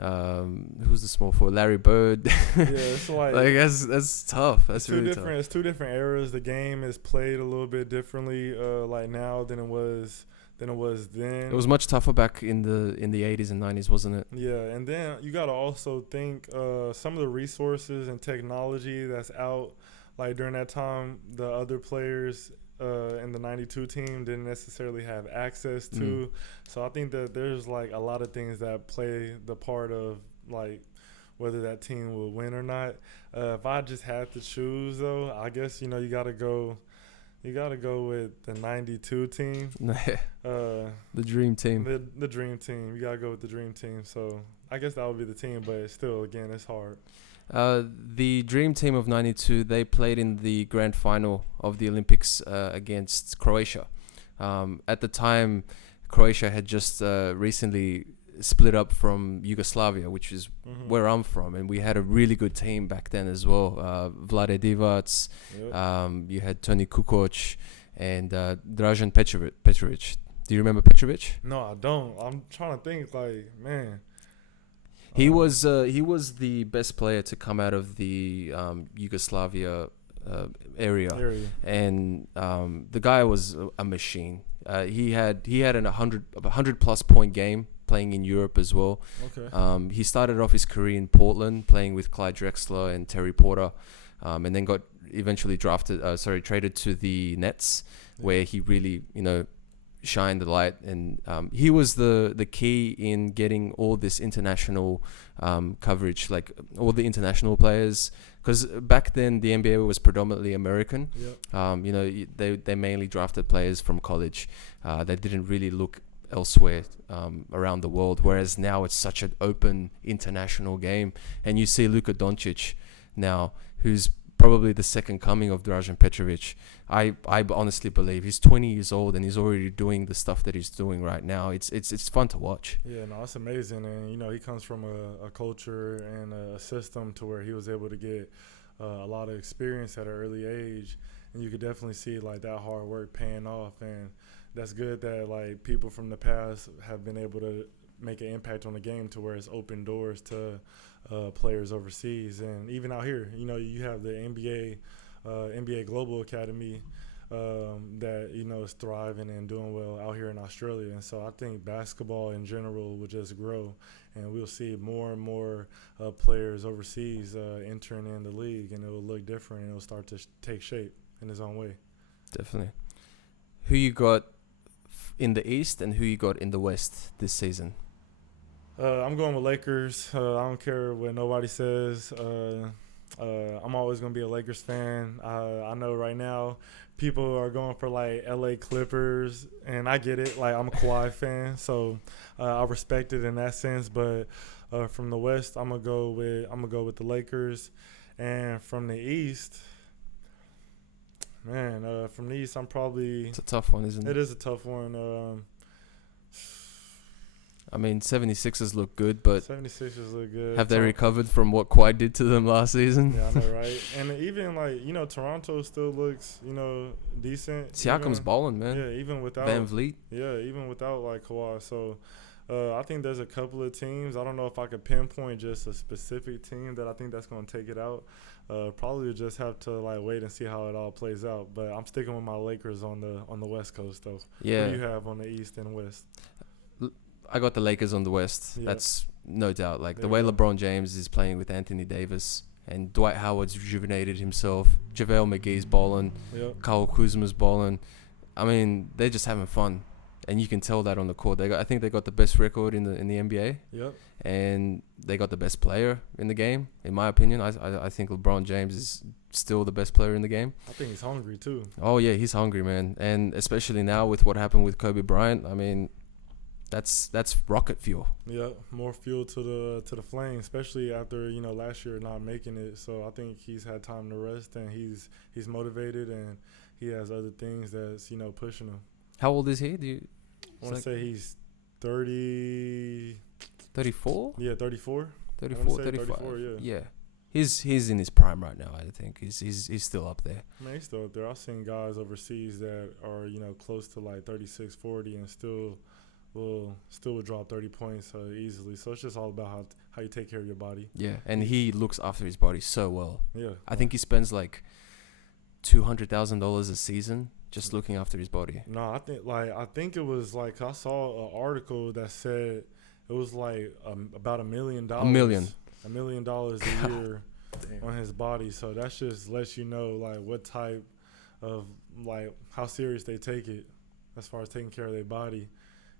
who's the small forward? Larry Bird. Yeah, it's like that's tough. That's really tough. It's two different eras. The game is played a little bit differently, like now than it was then. It was much tougher back in the 80s and 90s, wasn't it? Yeah, and then you gotta also think some of the resources and technology that's out, like during that time, the other players in the 92 team didn't necessarily have access to. So I think that there's like a lot of things that play the part of like whether that team will win or not. If I just had to choose though, I guess you gotta go with the 92 team. The dream team. The dream team. You gotta go with the dream team. So I guess that would be the team, but still, again, it's hard. The dream team of '92, they played in the grand final of the Olympics against Croatia. At the time, Croatia had just recently split up from Yugoslavia, which is where I'm from, and we had a really good team back then as well. Vlade Divac, you had Toni Kukoc, and Dražen Petrovic. Do you remember Petrovic? No, I don't. I'm trying to think, like, man. He was the best player to come out of the Yugoslavia area. And the guy was a machine. He had a 100 plus point game playing in Europe as well. Okay. He started off his career in Portland playing with Clyde Drexler and Terry Porter, and then got eventually traded to the Nets, where he really shine the light, and he was the key in getting all this international coverage, like all the international players, because back then the NBA was predominantly American. They mainly drafted players from college. They didn't really look elsewhere around the world, whereas now it's such an open international game, and you see Luka Doncic now, who's probably the second coming of Dražen Petrovic. I honestly believe he's 20 years old and he's already doing the stuff that he's doing right now. It's fun to watch. Yeah, no, it's amazing. And, he comes from a culture and a system to where he was able to get a lot of experience at an early age. and you could definitely see like that hard work paying off, and that's good that like people from the past have been able to make an impact on the game to where it's opened doors to players overseas, and even out here, you have the NBA Global Academy that is thriving and doing well out here in Australia. And so I think basketball in general will just grow, and we'll see more and more players overseas entering in the league, and it will look different, and it will start to take shape in its own way. Definitely. Who you got in the East and who you got in the West this season? I'm going with Lakers. I don't care what nobody says. I'm always going to be a Lakers fan. I know right now people are going for like LA Clippers, and I get it. Like, I'm a Kawhi fan, so I respect it in that sense. But from the West, I'm gonna go with the Lakers, and from the East, man, from the East, it's a tough one, isn't it? It is a tough one. I mean, 76ers look good, but 76ers look good. Have they recovered from what Kawhi did to them last season? Yeah, I know, right? And even like Toronto still looks decent. Siakam's balling, man. Yeah, even without Van Vliet. Yeah, even without like Kawhi. So I think there's a couple of teams. I don't know if I could pinpoint just a specific team that I think that's going to take it out. Probably just have to like wait and see how it all plays out. But I'm sticking with my Lakers on the West Coast though. Yeah. What do you have on the East and West? I got the Lakers on the West. Yeah. That's no doubt. Like the way LeBron James is playing with Anthony Davis, and Dwight Howard's rejuvenated himself. JaVale McGee's balling. Yep. Kyle Kuzma's balling. I mean, they're just having fun, and you can tell that on the court. I think they got the best record in the NBA. Yep. And they got the best player in the game, in my opinion. I think LeBron James is still the best player in the game. I think he's hungry too. Oh yeah, he's hungry, man. And especially now with what happened with Kobe Bryant, I mean, that's rocket fuel. Yeah, more fuel to the flame, especially after last year not making it. So I think he's had time to rest, and he's motivated, and he has other things that's pushing him. How old is he? I want to say he's 30. 34? Yeah, 34. 34, 35. 34, yeah. He's in his prime right now. I think he's still up there. Man, he's still up there. I've seen guys overseas that are close to like 36, 40, and still would drop 30 points easily. So it's just all about how you take care of your body. Yeah, and he looks after his body so well. Yeah, I think he spends like $200,000 a season just looking after his body. No, I think it was like I saw an article that said it was like about $1 million. $1 million. $1 million a year on his body. So that just lets you know like what type of like how serious they take it as far as taking care of their body.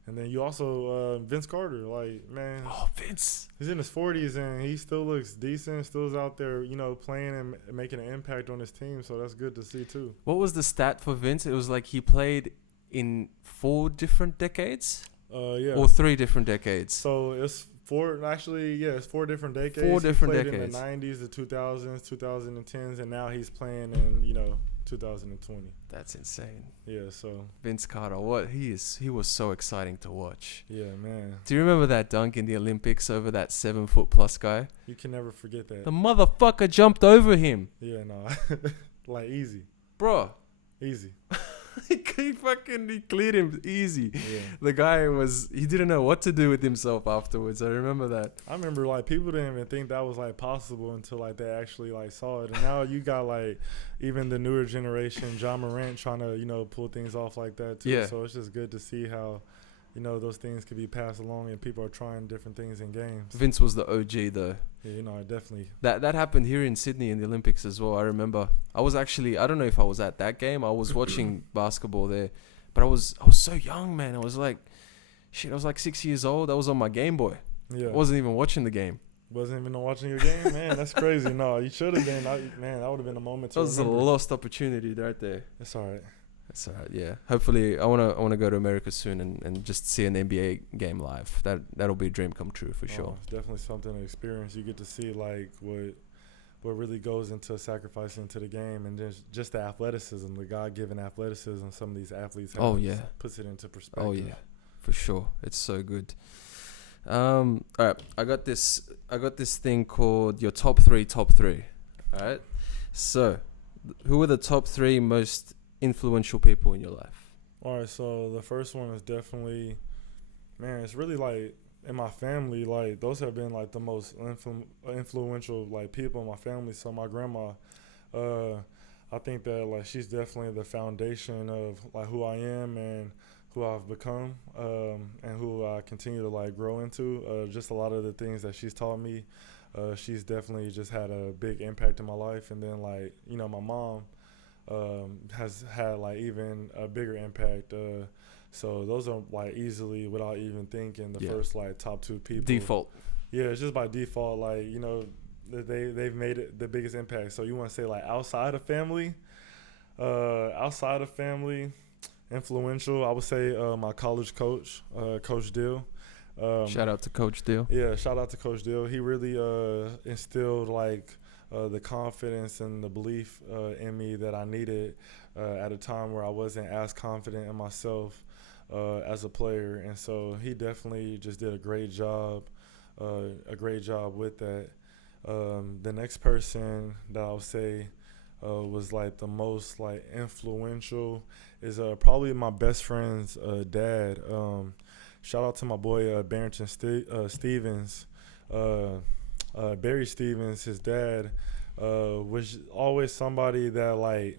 And then you also Vince Carter, like, man. Oh, Vince. He's in his 40s, and he still looks decent, still is out there, playing and making an impact on his team. So that's good to see, too. What was the stat for Vince? It was like he played in 4 different decades? Yeah. Or 3 different decades? So it's 4, actually, yeah, it's 4 different decades. 4 different decades. He played in the 90s, the 2000s, 2010s, and now he's playing in, 2020. That's insane. Yeah, so Vince Carter, he was so exciting to watch. Yeah, man. Do you remember that dunk in the Olympics over that 7-foot+ guy? You can never forget that. The motherfucker jumped over him. Yeah, no. Like easy. Bro. Easy. he cleared him easy. Yeah. The guy he didn't know what to do with himself afterwards. I remember that. I remember like people didn't even think that was like possible until like they actually like saw it. And now you got like even the newer generation, John Morant, trying to, pull things off like that too. Yeah. So it's just good to see how, those things can be passed along and people are trying different things in games. Vince was the OG though. Yeah, definitely. That happened here in Sydney in the Olympics as well. I remember. I was actually, I don't know if I was at that game. I was watching basketball there, but I was so young, man. I was like 6 years old. I was on my Game Boy. Yeah. I wasn't even watching the game. Wasn't even watching your game? Man, that's crazy. No, you should have been. Man, that would have been a moment to remember. That was a lost opportunity right there. It's all right. That's all right, yeah. Hopefully, I wanna go to America soon and just see an NBA game live. That'll be a dream come true for sure. It's definitely something to experience. You get to see like what really goes into sacrificing to the game, and just the athleticism, the God-given athleticism some of these athletes have. Puts it into perspective. Oh yeah, for sure. It's so good. All right, I got this thing called your top three. All right, so Who are the top 3 most influential people in your life? All right, so the first one is definitely, man, it's really like in my family, like those have been like the most influential like people in my family. So my grandma, uh, I think that like she's definitely the foundation of like who I am and who I've become, and who I continue to like grow into. Just a lot of the things that she's taught me, she's definitely just had a big impact in my life. And then like my mom has had like even a bigger impact. So those are like easily, without even thinking, the first like top 2 people. Default. Yeah, it's just by default. Like they've made it the biggest impact. So you want to say like outside of family, influential. I would say my college coach, Coach Dill. Shout out to Coach Dill. Yeah, shout out to Coach Dill. He really instilled like the confidence and the belief in me that I needed at a time where I wasn't as confident in myself as a player. And so he definitely just did a great job with that. The next person that I would say was like the most like influential is probably my best friend's dad. Shout out to my boy Barrington Stevens. Barry Stevens, his dad, was always somebody that like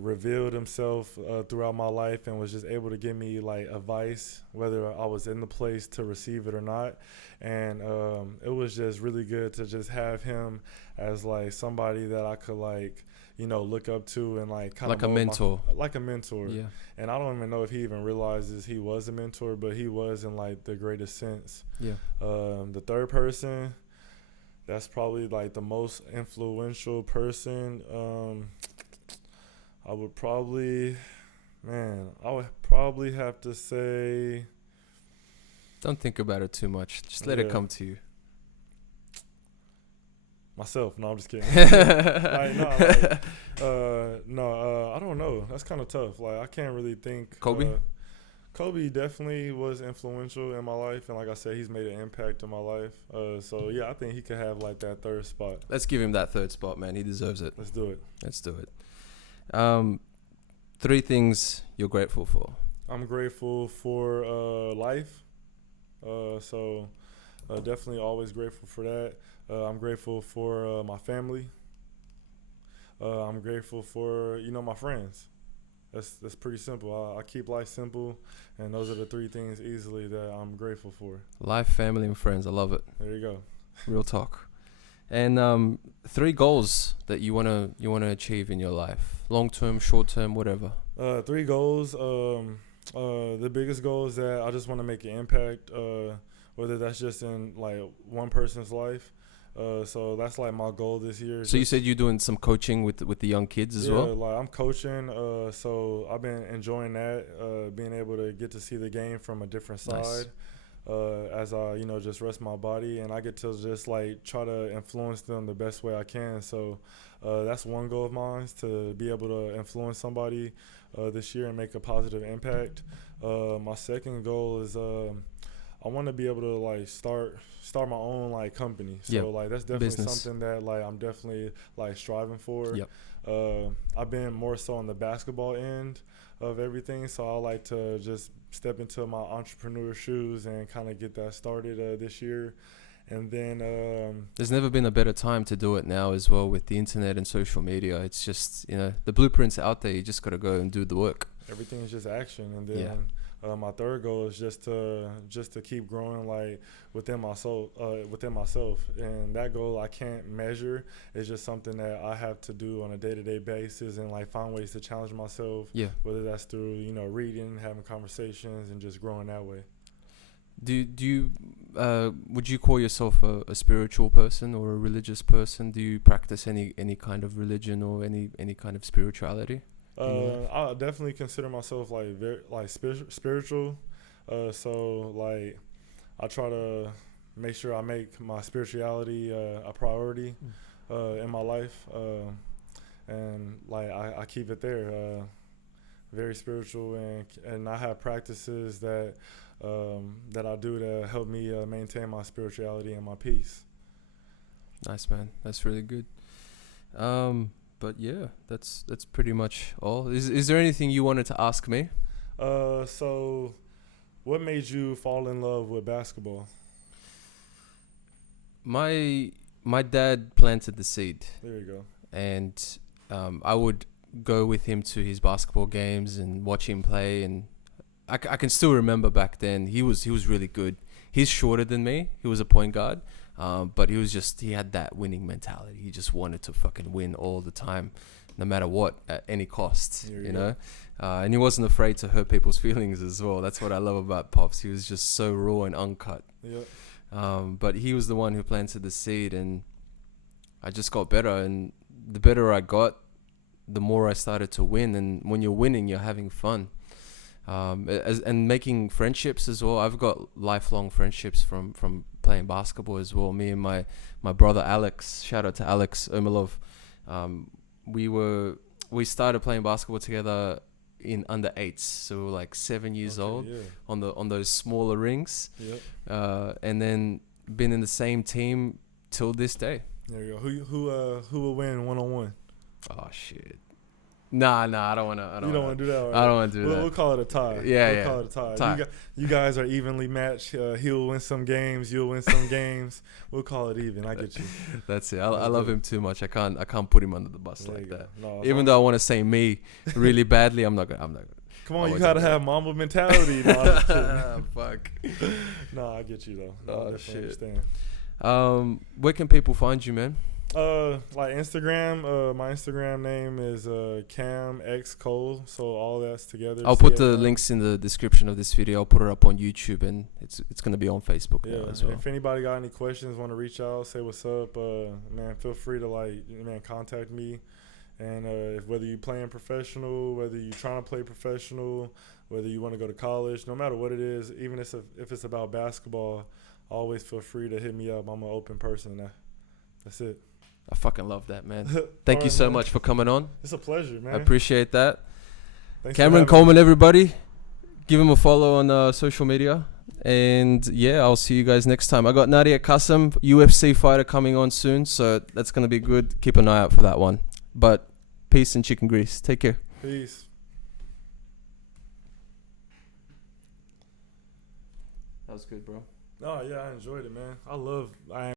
revealed himself throughout my life and was just able to give me like advice, whether I was in the place to receive it or not. And it was just really good to just have him as like somebody that I could like look up to and like kind of like a mentor. Like a mentor. Yeah. And I don't even know if he even realizes he was a mentor, but he was in like the greatest sense. Yeah. The third person, that's probably like the most influential person. I would probably have to say. Don't think about it too much. Just let it come to you. Myself. No, I'm just kidding. I don't know. That's kind of tough. Like I can't really think. Kobe? Kobe definitely was influential in my life, and like I said, he's made an impact in my life. So yeah, I think he could have like that third spot. Let's give him that third spot, man. He deserves it. Let's do it. 3 things you're grateful for. I'm grateful for life. So definitely always grateful for that. I'm grateful for my family. I'm grateful for my friends. That's pretty simple. I keep life simple, and those are the 3 things easily that I'm grateful for. Life, family, and friends. I love it. There you go. Real talk. And 3 goals that you wanna achieve in your life, long term, short term, whatever. 3 goals. The biggest goal is that I just want to make an impact, whether that's just in like one person's life. So that's like my goal this year. So you said you're doing some coaching with the young kids as well? Yeah, like I'm coaching. So I've been enjoying that, being able to get to see the game from a different side. Nice. As I, just rest my body, and I get to just like try to influence them the best way I can. So that's one goal of mine, is to be able to influence somebody this year and make a positive impact. My second goal is I want to be able to like start my own like company. So like that's definitely something that like I'm definitely like striving for. Yep. I've been more so on the basketball end of everything, so I like to just step into my entrepreneur shoes and kind of get that started this year. And then there's never been a better time to do it now as well, with the internet and social media. It's just the blueprint's out there. You just got to go and do the work. Everything is just action. And then my third goal is just to keep growing like within myself, and that goal I can't measure. It's just something that I have to do on a day-to-day basis and like find ways to challenge myself. Whether that's through reading, having conversations, and just growing that way. Do you would you call yourself a spiritual person or a religious person? Do you practice any kind of religion or any kind of spirituality? I definitely consider myself like very like spiritual. So like I try to make sure I make my spirituality a priority in my life, and like I keep it there. Very spiritual, and I have practices that I do to help me maintain my spirituality and my peace. Nice, man. That's really good. But yeah, that's pretty much all. Is there anything you wanted to ask me? So what made you fall in love with basketball? My dad planted the seed, There you go. and I would go with him to his basketball games and watch him play. And I can still remember back then he was really good. He's shorter than me. He was a point guard, but he had that winning mentality. He just wanted to fucking win all the time, no matter what, at any cost. You know, and he wasn't afraid to hurt people's feelings as well. That's what I love about Pops. He was just so raw and uncut. Yep. But he was the one who planted the seed, and I just got better. And the better I got, the more I started to win. And when you're winning, you're having fun. And making friendships as well. I've got lifelong friendships from playing basketball as well. Me and my brother Alex, shout out to Alex Omelov. We started playing basketball together in under 8s, so we were like 7 years old, on those smaller rings. And then been in the same team till this day. There you go. Who will win 1-on-1? Oh shit. Nah, I don't want to. You don't want to do that? Right? I don't want to do that. We'll call it a tie. We'll call it a tie. You guys are evenly matched. He'll win some games. You'll win some games. We'll call it even. I get you. That's it. I love him too much. I can't put him under the bus like that. No, even though I want to say me really badly, I'm not gonna. Come on, you gotta have Mamba mentality. No, fuck. No, I get you though. Oh I shit. Understand. Where can people find you, man? Like Instagram. My Instagram name is Cam X Cole. So all that's together. I'll put the links in the description of this video. I'll put it up on YouTube, and it's gonna be on Facebook now as well. If anybody got any questions, want to reach out, say what's up, man, feel free to contact me. And if whether you playing professional, whether you trying to play professional, whether you want to go to college, no matter what it is, even if it's about basketball, always feel free to hit me up. I'm an open person. That's it. I fucking love that, man. Thank you so much for coming on. It's a pleasure, man. I appreciate that. Thanks Cameron Coleman, everybody. Give him a follow on social media. And yeah, I'll see you guys next time. I got Nadia Kassem, UFC fighter, coming on soon. So that's going to be good. Keep an eye out for that one. But peace and chicken grease. Take care. Peace. That was good, bro. Oh, yeah, I enjoyed it, man. I